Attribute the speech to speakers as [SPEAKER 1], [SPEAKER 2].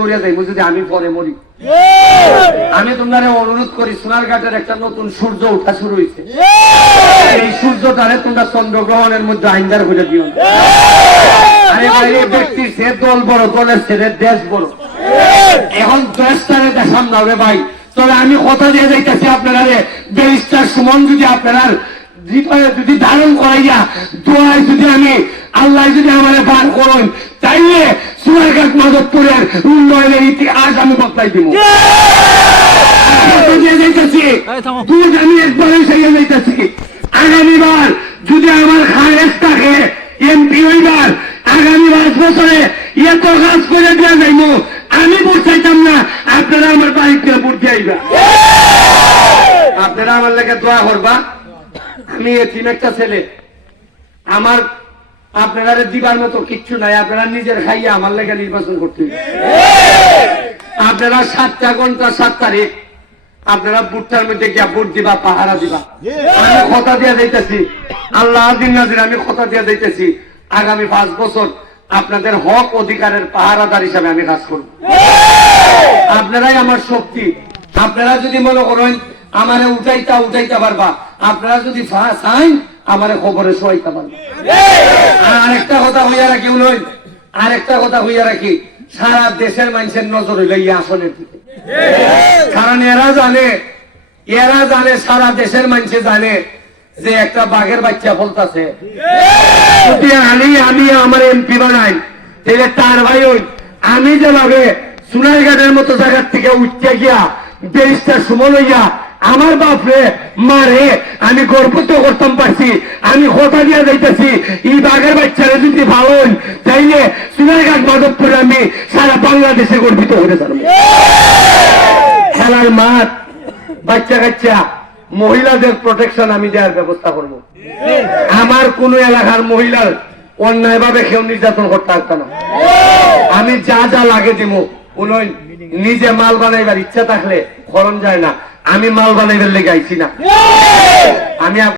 [SPEAKER 1] দৌড়িয়া যাইবো যদি আমি পরে মরি। আমি তোমার অনুরোধ করি সোনার ঘাটের একটা নতুন সূর্য ওঠা শুরু হয়েছে এই সূর্যটারে তোমরা চন্দ্রগ্রহণের মধ্যে আইনদার করে দিও না। আরে ভাই এই ব্যক্তির সে দল বড় দলের ছেলে দেশ বড়। এখন দেশটারে দেখাম না রে ভাই। তবে আমি কথা দিয়ে যাইতেছি আপনারা ব্যারিস্টার সুমন যদি আপনারা হৃদয়ে যদি ধারণ করাইয়া দোয়ায় যদি আমি আল্লাহ যদি আমার বার করুন তাইলে সুরারঘাট মাধবপুরের উন্নয়নের ইতিহাস আমি বদলাই দিব। আমি একবারে সাইয়া যাইতেছি। আগামীবার যদি আমার খায়েস থাকে এমপি হইবার আগামী পাঁচ বছরে এত কাজ করে দেওয়া যাইব আমি ভোট চাইতাম না। আপনারা আমার বাড়িতে ভোট দিয়াইবা আপনারা আমার লেগে দোয়া করবা। আমি এতিম একটা ছেলে। আমার আপনারা দিবার মতো কিচ্ছু নাই, আপনারা নিজের খাইয়া আমার লেগে নির্বাচন করতে আপনারা সাতটা ঘণ্টা, সাত তারিখ আপনারা বুটটার মধ্যে গিয়া ভোট দিবা, পাহারা দিবা। আমি কথা দিয়ে যাইতেছি। আল্লাহ দিন নাজির, আমি কথা দিয়ে যাইতেছি। আগামী পাঁচ বছর আপনাদের হক অধিকারের পাহারাদার হিসাবে আমি কাজ করব। আপনারাই আমার শক্তি। আপনারা যদি মনে করেন আমারে উঠাইতা, উঠাইতে পারবা। আপনারা যদি চাইন, আমারে খবরে শোয়াইতে পারবা। আর আরেকটা কথা হইয়া রাখি উনই আরেকটা কথা হইয়া রাখি, সারা দেশের মানুষের নজর হইল এই আসনের দিকে। কারণ এরা জানে এরা জানে, সারা দেশের মানুষে জানে যে একটা বাঘের বাচ্চা বলতাছে যদি আমি আমি আমার এমপি বানাই, তাহলে তার ভাই ওই আমি যেভাবে সোনারঘাটের মতো জায়গার থেকে উঠতে গিয়া, ব্যারিস্টার সুমন হইয়া আমার বাপরে, মারে, আমি গর্বিত করতাম পারছি, আমি কথা দিয়া যাইতেছি, এই বাঘের বাচ্চারা যদি ভালো তাইলে সোনারঘাট মাধবপুরে আমি সারা বাংলাদেশে গর্বিত হতে পারব। খেলার মাঠ, বাচ্চা কাচ্চা, মহিলাদের প্রোটেকশন আমি দেওয়ার ব্যবস্থা করব। আমার কোন এলাকার মহিলার অন্যায় ভাবে কেউ নির্যাতন করতে পারত না। আমি যা যা লাগে দিব, কোন নিজে মাল বানাইবার ইচ্ছা থাকলে খরণ যায় না। আমি মাল বানাইবার লেগে আইছি না। আমি